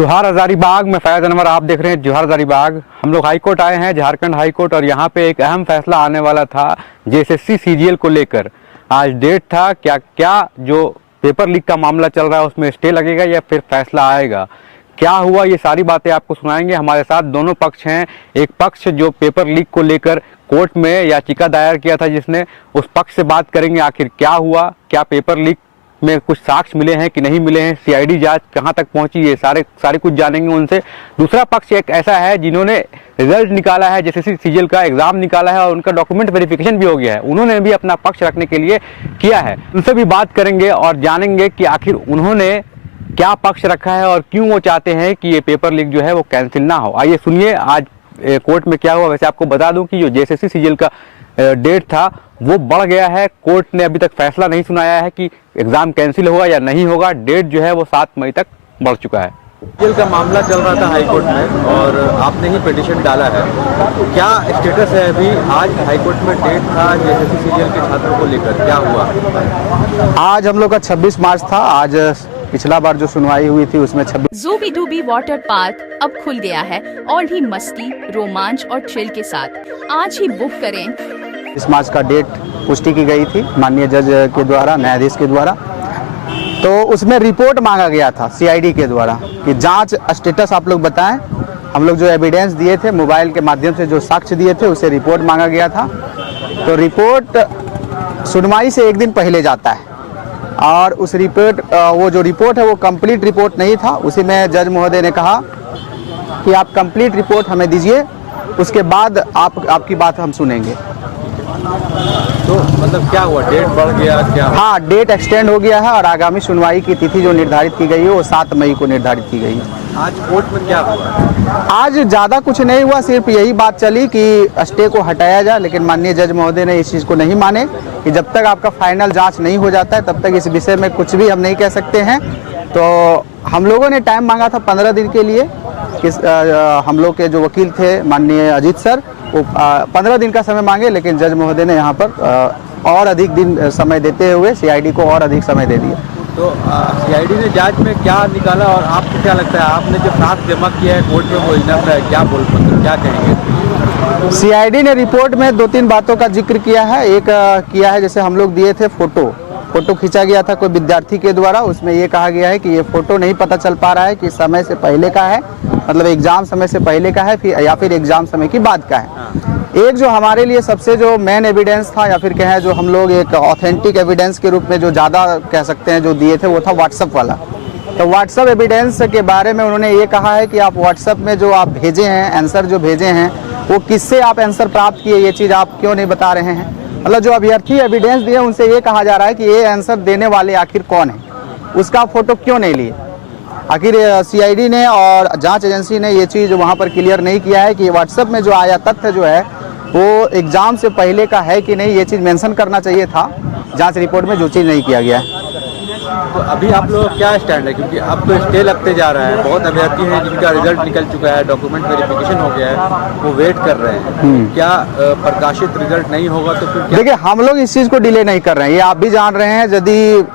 जोहार हजारीबाग में फैज अनवर आप देख रहे हैं जोहार हजारीबाग। हम लोग हाई कोर्ट आए हैं, झारखंड हाई कोर्ट, और यहाँ पे एक अहम फैसला आने वाला था जेएसएससी सीजीएल को लेकर। आज डेट था, क्या क्या जो पेपर लीक का मामला चल रहा है उसमें स्टे लगेगा या फिर फैसला आएगा, क्या हुआ, ये सारी बातें आपको सुनाएंगे। हमारे साथ दोनों पक्ष हैं। एक पक्ष जो पेपर लीक को लेकर कोर्ट में याचिका दायर किया था जिसने, उस पक्ष से बात करेंगे आखिर क्या हुआ, क्या पेपर लीक में कुछ साक्ष्य मिले हैं कि नहीं मिले हैं, सीआईडी जांच कहां तक पहुंची, ये सारे कुछ जानेंगे उनसे। दूसरा पक्ष एक ऐसा है जिन्होंने रिजल्ट निकाला है, जेएसएससी सीजीएल का एग्जाम निकाला है और उनका डॉक्यूमेंट वेरिफिकेशन भी हो गया है, उन्होंने भी अपना पक्ष रखने के लिए किया है। उनसे भी बात करेंगे और जानेंगे कि आखिर उन्होंने क्या पक्ष रखा है और क्यों वो चाहते हैं कि ये पेपर लीक जो है वो कैंसिल ना हो। आइए सुनिए आज कोर्ट में क्या हुआ। वैसे आपको बता दूं कि जो जेएसएससी सीजीएल का डेट था वो बढ़ गया है। कोर्ट ने अभी तक फैसला नहीं सुनाया है कि एग्जाम कैंसिल होगा या नहीं होगा। डेट जो है वो 7 मई तक बढ़ चुका है। सीजीएल का मामला चल रहा था हाई कोर्ट में और आपने ही पिटीशन डाला है, क्या स्टेटस है अभी? आज हाई कोर्ट में डेट था जेएसएससी सीजीएल के छात्रों को लेकर, क्या हुआ? आज हम लोग का 26 मार्च था। आज पिछला बार जो सुनवाई हुई थी उसमें 26। ज़ूबी डूबी वाटर पार्क अब खुल गया है और भी मस्ती, रोमांच और थ्रिल के साथ। आज ही बुक करें। इस मार्च का डेट पुष्टि की गई थी माननीय जज के द्वारा, न्यायाधीश के द्वारा। तो उसमें रिपोर्ट मांगा गया था सीआईडी के द्वारा कि जांच स्टेटस आप लोग बताएं। हम लोग जो एविडेंस दिए थे, मोबाइल के माध्यम से जो साक्ष्य दिए थे, उसे रिपोर्ट मांगा गया था। तो रिपोर्ट सुनवाई से एक दिन पहले जाता है और उस रिपोर्ट वो जो रिपोर्ट है वो कंप्लीट रिपोर्ट नहीं था। उसी में जज महोदय ने कहा कि आप कंप्लीट रिपोर्ट हमें दीजिए, उसके बाद आपकी बात हम सुनेंगे। तो मतलब क्या हुआ, डेट बढ़ गया क्या? हाँ, डेट एक्सटेंड हो गया है और आगामी सुनवाई की तिथि जो निर्धारित की गई है वो 7 मई को निर्धारित की गई है। आज कोर्ट में क्या हुआ? आज ज़्यादा कुछ नहीं हुआ, सिर्फ यही बात चली कि स्टे को हटाया जाए, लेकिन माननीय जज महोदय ने इस चीज़ को नहीं माने कि जब तक आपका फाइनल जांच नहीं हो जाता है तब तक इस विषय में कुछ भी हम नहीं कह सकते हैं। तो हम लोगों ने टाइम मांगा था 15 दिन के लिए कि हम लोग के जो वकील थे माननीय अजीत सर, वो 15 दिन का समय मांगे, लेकिन जज महोदय ने यहाँ पर और अधिक दिन समय देते हुए सीआईडी को और अधिक समय दे दिया। तो सीआईडी ने जांच में क्या निकाला और आपको क्या लगता है, आपने जो साक्ष्य जमा किया है कोर्ट में वो इनफ है? क्या क्या कहेंगे? सीआईडी ने रिपोर्ट में 2-3 बातों का जिक्र किया है। एक किया है, जैसे हम लोग दिए थे फोटो खींचा गया था कोई विद्यार्थी के द्वारा, उसमें ये कहा गया है कि ये फोटो नहीं पता चल पा रहा है कि समय से पहले का है, मतलब एग्जाम समय से पहले का है या फिर एग्जाम समय की बाद का है। एक जो हमारे लिए सबसे जो मेन एविडेंस था, या फिर कहें जो हम लोग एक ऑथेंटिक एविडेंस के रूप में जो ज़्यादा कह सकते हैं जो दिए थे, वो था व्हाट्सएप वाला। तो व्हाट्सएप एविडेंस के बारे में उन्होंने ये कहा है कि आप व्हाट्सएप में जो आप भेजे हैं, आंसर जो भेजे हैं, वो किससे आप आंसर प्राप्त किए, ये चीज़ आप क्यों नहीं बता रहे हैं। मतलब जो अभ्यर्थी एविडेंस दिए उनसे ये कहा जा रहा है कि ये आंसर देने वाले आखिर कौन है, उसका फोटो क्यों नहीं लिए। आखिर सीआईडी ने और जांच एजेंसी ने ये चीज़ वहाँ पर क्लियर नहीं किया है कि व्हाट्सएप में जो आया तथ्य जो है वो एग्ज़ाम से पहले का है कि नहीं, ये चीज़ मेंशन करना चाहिए था जांच रिपोर्ट में, जो चीज़ नहीं किया गया है। तो अभी आप लोग क्या स्टैंड है, क्योंकि अब तो स्टे लगते जा रहा है, बहुत अभ्यर्थी हैं जिनका रिजल्ट निकल चुका है, डॉक्यूमेंट वेरिफिकेशन हो गया है, वो वेट कर रहे हैं। क्या प्रकाशित रिजल्ट नहीं होगा तो फिर क्या? देखिए, हम लोग इस चीज़ को डिले नहीं कर रहे हैं, ये आप भी जान रहे हैं। यदि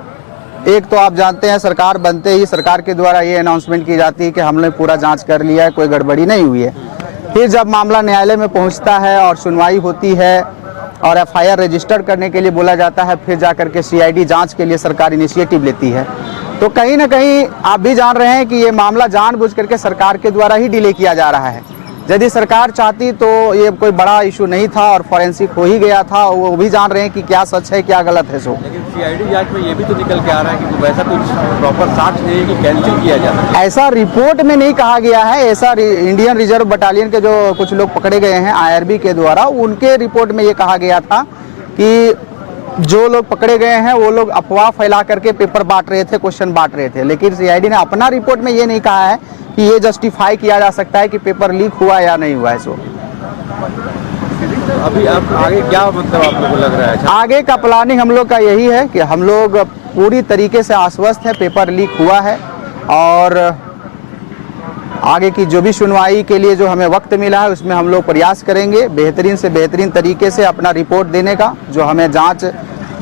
एक तो आप जानते हैं सरकार बनते ही सरकार के द्वारा ये अनाउंसमेंट की जाती है कि हमने पूरा जांच कर लिया है, कोई गड़बड़ी नहीं हुई है। फिर जब मामला न्यायालय में पहुंचता है और सुनवाई होती है और एफआईआर रजिस्टर करने के लिए बोला जाता है, फिर जाकर के सीआईडी जांच के लिए सरकार इनिशिएटिव लेती है। तो कहीं ना कहीं आप भी जान रहे हैं कि ये मामला जानबूझ करके सरकार के द्वारा ही डिले किया जा रहा है। यदि सरकार चाहती तो ये कोई बड़ा इशू नहीं था और फॉरेंसिक हो ही गया था। वो भी जान रहे हैं कि क्या सच है क्या गलत है। लेकिन सीआईडी जांच में ये भी तो निकल के आ रहा है कि वैसा कुछ प्रॉपर साक्ष्य नहीं है कि कैंसिल किया जाए। ऐसा रिपोर्ट में नहीं कहा गया है। ऐसा इंडियन रिजर्व बटालियन के जो कुछ लोग पकड़े गए हैं आईआरबी के द्वारा, उनके रिपोर्ट में ये कहा गया था कि जो लोग पकड़े गए हैं वो लोग अफवाह फैला करके पेपर बांट रहे थे, क्वेश्चन बांट रहे थे। लेकिन सीआईडी ने अपना रिपोर्ट में ये नहीं कहा है कि ये जस्टिफाई किया जा सकता है कि पेपर लीक हुआ या नहीं हुआ है। सो अभी आप आगे क्या मतलब आप लोगों को लग रहा है? आगे का प्लानिंग हम लोग का यही है कि हम लोग पूरी तरीके से आश्वस्त हैं पेपर लीक हुआ है और आगे की जो भी सुनवाई के लिए जो हमें वक्त मिला है उसमें हम लोग प्रयास करेंगे बेहतरीन से बेहतरीन तरीके से अपना रिपोर्ट देने का। जो हमें जांच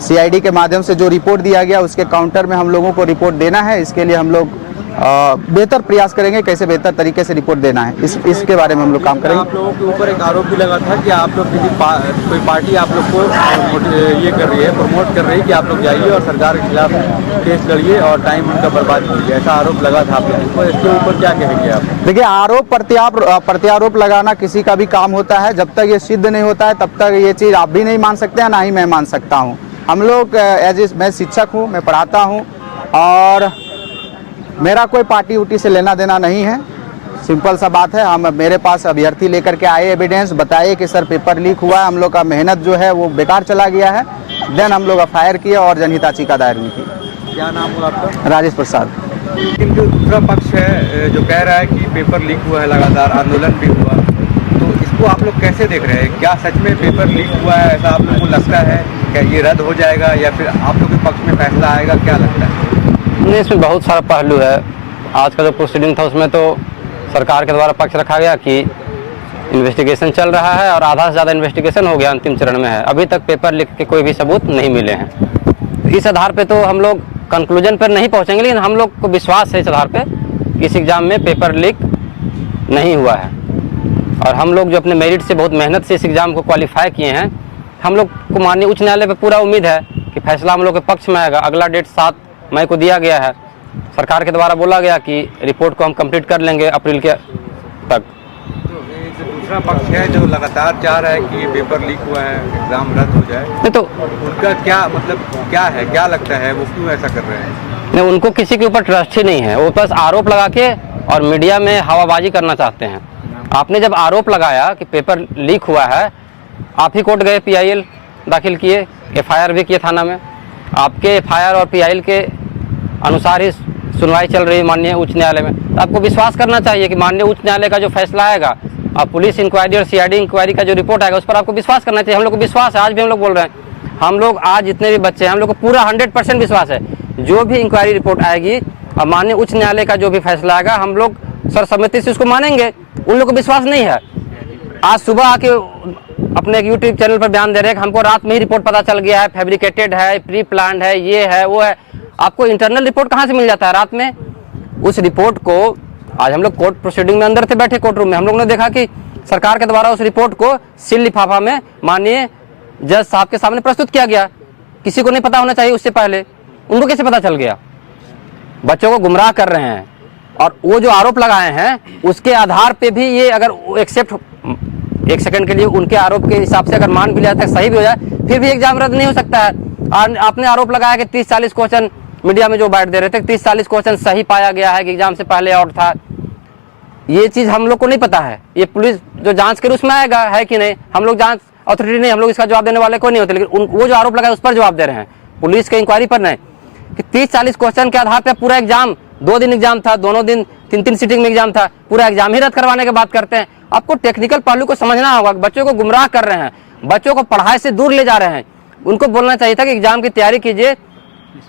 सीआईडी के माध्यम से जो रिपोर्ट दिया गया उसके काउंटर में हम लोगों को रिपोर्ट देना है। इसके लिए हम लोग बेहतर प्रयास करेंगे कैसे बेहतर तरीके से रिपोर्ट देना है, इसके बारे में हम लोग काम करेंगे। आप लोगों के ऊपर एक आरोप भी लगा था कि आप लोग कोई पार्टी आप लोग को ये कर रही है, प्रमोट कर रही है कि आप लोग जाइए और सरकार के खिलाफ केस लड़िए और टाइम उनका बर्बाद कीजिए, ऐसा आरोप लगा था आप लोगों को। इसके ऊपर क्या कहेंगे आप? देखिए, आरोप प्रत्यारोप लगाना किसी का भी काम होता है। जब तक ये सिद्ध नहीं होता है तब तक ये चीज़ आप भी नहीं मान सकते हैं, ना ही मैं मान सकता हूँ। हम लोग मैं शिक्षक हूँ, मैं पढ़ाता हूँ और मेरा कोई पार्टी उटी से लेना देना नहीं है। सिंपल सा बात है, हम मेरे पास अभ्यर्थी लेकर के आए, एविडेंस बताए कि सर पेपर लीक हुआ है, हम लोग का मेहनत जो है वो बेकार चला गया है। देन हम लोग FIR किए और जनहित याचिका दायर हुई थी। क्या नाम हुआ आपका? राजेश प्रसाद। लेकिन जो दूसरा पक्ष है जो कह रहा है कि पेपर लीक हुआ है, लगातार आंदोलन भी हुआ, तो इसको आप लोग कैसे देख रहे हैं? क्या सच में पेपर लीक हुआ है, ऐसा आप लोग को लगता है? क्या ये रद्द हो जाएगा या फिर आप लोग के पक्ष में फैसला आएगा, क्या लगता है? नहीं, इसमें बहुत सारा पहलू है। आज का जो प्रोसीडिंग था उसमें तो सरकार के द्वारा पक्ष रखा गया कि इन्वेस्टिगेशन चल रहा है और आधा से ज़्यादा इन्वेस्टिगेशन हो गया, अंतिम चरण में है। अभी तक पेपर लीक के कोई भी सबूत नहीं मिले हैं। इस आधार पे तो हम लोग कंक्लूजन पर नहीं पहुंचेंगे, लेकिन हम लोग को विश्वास है इस आधार पे कि इस एग्ज़ाम में पेपर लीक नहीं हुआ है। और हम लोग जो अपने मेरिट से बहुत मेहनत से इस एग्ज़ाम को क्वालिफाई किए हैं, हम लोग को माननीय उच्च न्यायालय पर पूरा उम्मीद है कि फैसला हम लोग के पक्ष में आएगा। अगला डेट 7 मई को दिया गया है। सरकार के द्वारा बोला गया कि रिपोर्ट को हम कंप्लीट कर लेंगे अप्रैल के तक। तो ये जो दूसरा पक्ष है जो लगातार चाह रहा है कि ये पेपर लीक हुआ है, एग्जाम रद्द हो जाए, नहीं तो उनका क्या मतलब क्या है, क्या लगता है वो क्यों ऐसा कर रहे हैं? नहीं, उनको किसी के ऊपर ट्रस्ट ही नहीं है। वो बस आरोप लगा के और मीडिया में हवाबाजी करना चाहते हैं। आपने जब आरोप लगाया कि पेपर लीक हुआ है, आप ही कोर्ट गए, PIL दाखिल किए, FIR भी किए थाना में। आपके FIR और PIL के अनुसार ही सुनवाई चल रही है माननीय उच्च न्यायालय में। तो आपको विश्वास करना चाहिए कि माननीय उच्च न्यायालय का जो फैसला आएगा, अब पुलिस इंक्वायरी और CID इंक्वायरी का जो रिपोर्ट आएगा उस पर आपको विश्वास करना चाहिए। हम लोग को विश्वास है, आज भी हम लोग बोल रहे हैं। हम लोग आज जितने भी बच्चे हैं, हम लोग को पूरा 100% विश्वास है। जो भी इंक्वायरी रिपोर्ट आएगी और माननीय उच्च न्यायालय का जो भी फैसला आएगा, हम लोग सर्वसम्मति से उसको मानेंगे। उन लोग को विश्वास नहीं है। आज सुबह आके अपने एक YouTube चैनल पर बयान दे रहे हैं कि हमको रात में ही रिपोर्ट पता चल गया है, फैब्रिकेटेड है, प्री प्लान्ड है, ये है वो है। आपको इंटरनल रिपोर्ट कहाँ से मिल जाता है रात में? उस रिपोर्ट को आज हम लोग कोर्ट प्रोसीडिंग में अंदर थे, बैठे कोर्ट रूम में, हम लोग ने देखा कि सरकार के द्वारा उस रिपोर्ट को सील लिफाफा में माननीय जज साहब के सामने प्रस्तुत किया गया। किसी को नहीं पता होना चाहिए उससे पहले, उनको कैसे पता चल गया? बच्चों को गुमराह कर रहे हैं और वो जो आरोप लगाए हैं उसके आधार पे भी ये अगर एक्सेप्ट एक सेकंड के लिए उनके आरोप के हिसाब से अगर मान भी लिया जाता है, सही भी हो जाए, फिर भी एग्जाम रद्द नहीं हो सकता है। और आपने आरोप लगाया कि 30-40 क्वेश्चन मीडिया में जो बाइट दे रहे थे, 30-40 क्वेश्चन सही पाया गया है कि एग्जाम से पहले आउट था। ये चीज़ हम लोग को नहीं पता है। ये पुलिस जो जांच करे उसमें आएगा है कि नहीं। हम लोग जांच अथॉरिटी नहीं, हम लोग इसका जवाब देने वाले कोई नहीं होते, लेकिन वो जो आरोप लगाए उस पर जवाब दे रहे हैं, पुलिस के इंक्वायरी पर नहीं। कि 30-40 क्वेश्चन के आधार पर पूरा एग्जाम, 2 दिन एग्जाम था, दोनों दिन 3-3 सीटिंग में एग्जाम था, पूरा एग्जाम ही रद्द करवाने की बात करते हैं। आपको टेक्निकल पहलू को समझना होगा। बच्चों को गुमराह कर रहे हैं, बच्चों को पढ़ाई से दूर ले जा रहे हैं। उनको बोलना चाहिए था कि एग्जाम की तैयारी कीजिए।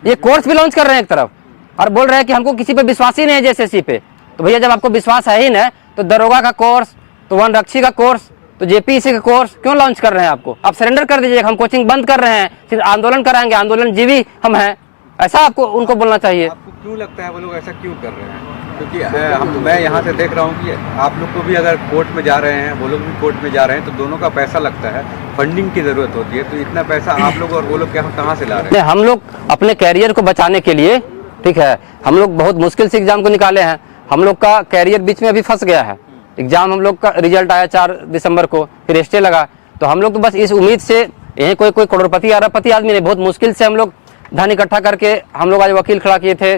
ये कोर्स भी लॉन्च कर रहे हैं एक तरफ और बोल रहे हैं कि हमको किसी पे विश्वास ही नहीं है JSSC पे। तो भैया जब आपको विश्वास है ही ना, तो दरोगा का कोर्स, तो वनरक्षी का कोर्स, तो JPSC का कोर्स क्यों लॉन्च कर रहे हैं? आप सरेंडर कर दीजिए। हम कोचिंग बंद कर रहे हैं, फिर आंदोलन कराएंगे, आंदोलन जीवी हम हैं, ऐसा आपको उनको बोलना चाहिए। आपको क्यों लगता है वो लोग ऐसा क्यों कर रहे हैं? क्योंकि मैं यहाँ से देख रहा हूँ कि आप लोग को भी अगर कोर्ट में जा रहे हैं, वो लोग भी कोर्ट में जा रहे हैं, तो दोनों का पैसा लगता है, फंडिंग की ज़रूरत होती है। तो इतना पैसा आप लोग और वो लोग कहाँ से ला रहे हैं? हम लोग अपने कैरियर को बचाने के लिए, ठीक है, हम लोग बहुत मुश्किल से एग्जाम को निकाले हैं। हम लोग का कैरियर बीच में अभी फंस गया है। एग्जाम हम लोग का रिजल्ट आया 4 दिसंबर को, फिर स्टे लगा। तो हम लोग तो बस इस उम्मीद से, यही कोई करोड़पति अरबपति आदमी नहीं, बहुत मुश्किल से हम लोग धन इकट्ठा करके हम लोग आज वकील खड़ा किए थे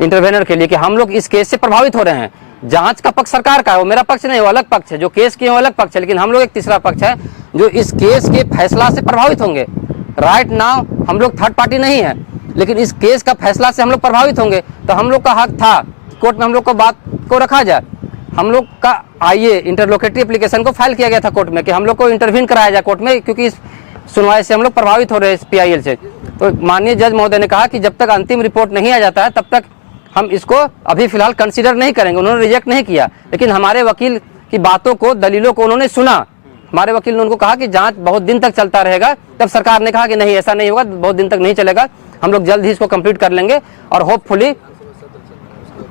इंटरवेनर के लिए कि हम लोग इस केस से प्रभावित हो रहे हैं। जांच का पक्ष सरकार का है, वो मेरा पक्ष नहीं, वो अलग पक्ष है। जो केस किए वो अलग पक्ष है, लेकिन हम लोग एक तीसरा पक्ष है जो इस केस के फैसला से प्रभावित होंगे। राइट नाउ हम लोग थर्ड पार्टी नहीं है, लेकिन इस केस का फैसला से हम लोग प्रभावित होंगे। तो हम लोग का हक था कोर्ट में हम लोग को बात को रखा जाए। हम लोग का आइए इंटरलोकेटरी एप्लीकेशन को फाइल किया गया था कोर्ट में कि हम लोग को इंटरवीन कराया जाए कोर्ट में, क्योंकि इस सुनवाई से हम लोग प्रभावित हो रहे हैं इस PIL से। तो माननीय जज महोदय ने कहा कि जब तक अंतिम रिपोर्ट नहीं आ जाता है तब तक हम इसको अभी फिलहाल कंसीडर नहीं करेंगे। उन्होंने रिजेक्ट नहीं किया, लेकिन हमारे वकील की बातों को, दलीलों को उन्होंने सुना। हमारे वकील ने उनको कहा कि जांच बहुत दिन तक चलता रहेगा। तब सरकार ने कहा कि नहीं, ऐसा नहीं होगा, बहुत दिन तक नहीं चलेगा, हम लोग जल्द ही इसको कंप्लीट कर लेंगे और होपफुली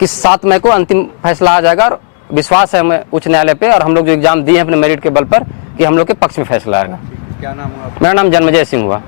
कि 7 मई को अंतिम फैसला आ जाएगा और विश्वास है हमें उच्च न्यायालय पे और हम लोग जो एग्जाम दिए हैं अपने मेरिट के बल पर कि हम लोग के पक्ष में फैसला आएगा। क्या नाम है आपका? मेरा नाम जन्मजय सिंह हुआ।